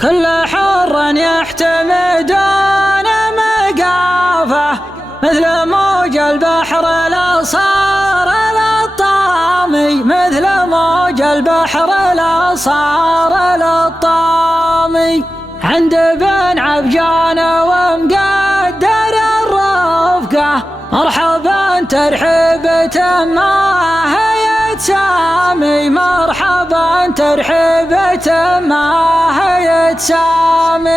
كل حر يحتمدون مقافه مثل موج البحر لا صار للطامي، مثل موج البحر لا صار للطامي. عند بن عبجان ومقدر الرفقة مرحبا ترحيبة ما هي تسامي، مرحبا ترحيبة ما هي تسامي.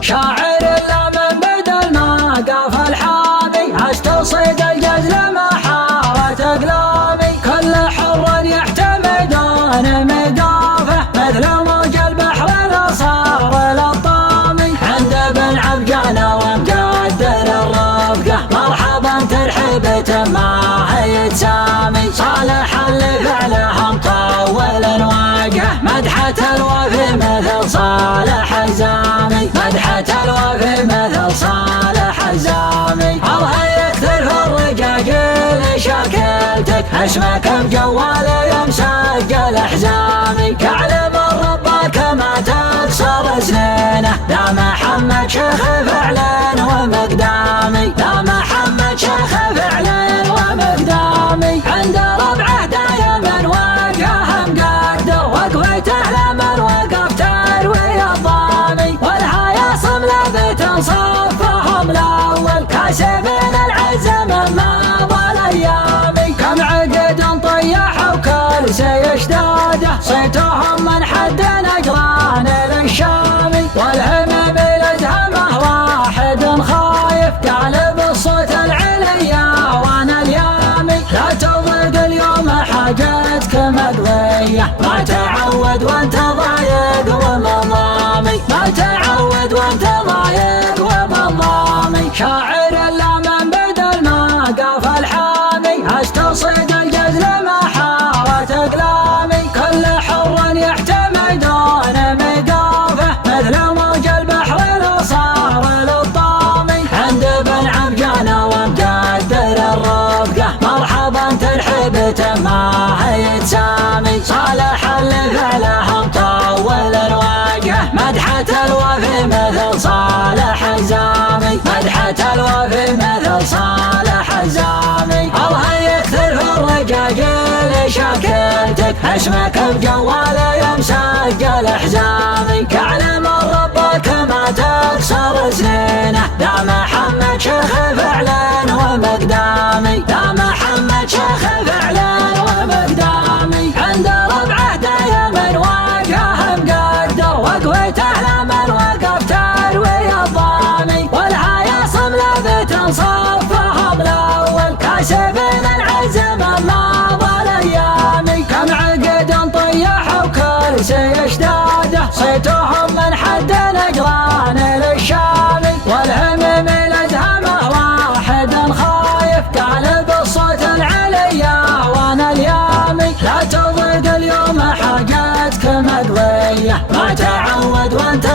شاعر لا من بدل ما قاف الحامي عاش تصيد الجزل ما حاوت اقلامي. كل حر يحتمدون مقافه مثل موج البحر لا صار للطامي. عند بن عبجان ومقدر الرفقه مرحبا ترحيبة ما هي تسامي. صالح لفعلهم طول الواجهه مدحة الوفي مثل صالح الزامي، مدحة الوفي مثل صالح الزامي. الله يكثر في الرجاجيل شكلتك اسمك بجوال يوم سجل حزامي. كعلم الرب كما تكسر سنينه لا محمد شيخ فعل ومقدامي، لا محمد شيخ فعل ومقدامي. عند ربعه دايما وجهه مقدر وقفته لمن وقف تروي الضامي. والهايا صملة صفهم الاول كاسبين العز من ماضى الايام. كم عقد طيح وكل سيشداده صيتهم من حد نجران للشامي. والهمم لدهمه واحد خايف قالب الصوت العليا وانا اليامي. لا تضيق اليوم حاجتك مقضيه ما تعود وانت ضايق ومنظامي، ما تعود وانت ضايق ومنظامي. شاعر لا من بدل ما قاف الحامي عاش تصيد الجزل ما حاوت اقلامي. كل حر يحتمدون مقافه مثل موج البحر لا صار للطامي. عند بن عبجان ومقدر الرفقه مرحبا ترحيبة ما هي تسامي. صالح لفعلهم طول الواجهه مدحة الوفي مثل صالح الزامي، مدحة الوفي مثل صالح الزامي. الله يكثر في الرجاجيل شكلتك اسمك بجوال يوم سجل حزامي. كعلم الرب كما تكسر سنينه لا محمد شيخ فعل ومقدامي، لا محمد شيخ فعل ومقدامي. عند ربعه دايما وجهه مقدر وقفته لمن وقف تروي الضامي. والهايا صملة صفهم الاول كاسبين العز من ماضى الايام. كم عقد طيح وكل سيشداده صيتهم من حد نجران للشامي. والهمم لدهمه واحد خايف قالب الصوت العليا وانا اليامي. لا تضيق اليوم حاجتك مقضيه ما تعود وانت